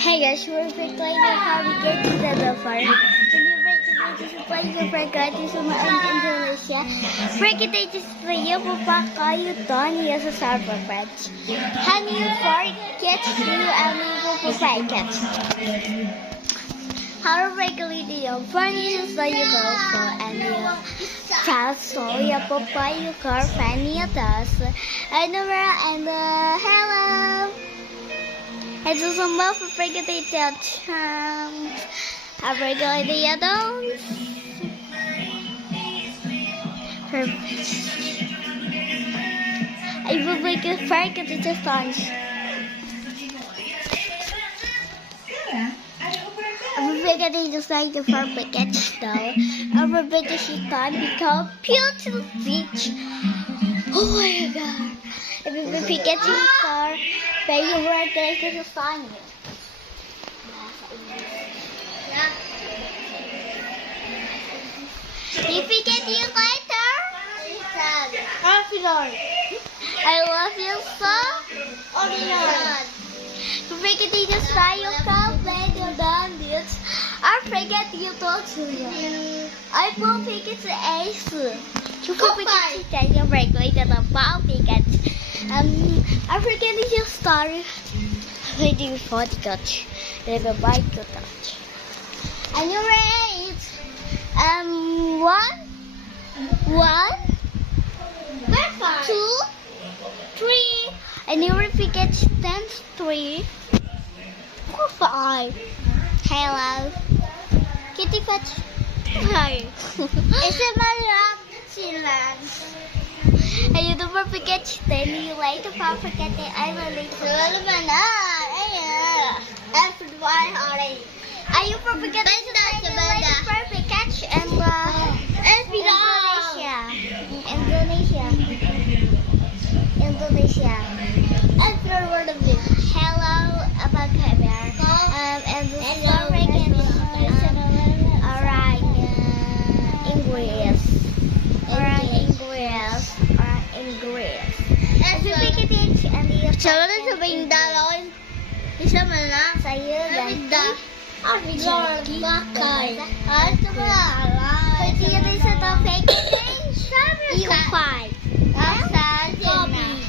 Hey guys, we're playing how we get to the farm. When you break the bridges, you play your friend guys in Indonesia. Break it, they just play you, Papa, you done, yes, a server patch. Honey, you forget you, and we go for fight catch. How regularly your friend is so you go for, and you child so your Papa, you girl, Fanny, does. And hello. I do some more for regular charms. I regular the adults. I will make a fire get it just on. I will make it just like the fire packet though. I will make it time become beautiful beach. Oh my god. I will make it car. But you were there to find it. If we get you later, I love you so. Forget you just try your car, when you're done this. I forget you talk to you. I will pick it to ace. You forget to tell your regulator about it. I forget your story. I do before the touch. There's a bike to touch. And you're ready. One, 2, 3. And you forget 10, 3, 4, 5. Hello. Kitty fetch. Hi. It's a matter silence. And you don't forget then you later forget the island later. Everyone already. Are you forget the perfect catch and Indonesia. Hello about Kabar. And the story alright. English. Salah sa Indalon. Isa man na. Saya dan Bakay. Ay, ito mo na. pwede yun sa topic. You five.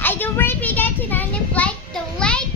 I do very big at it and like the lake.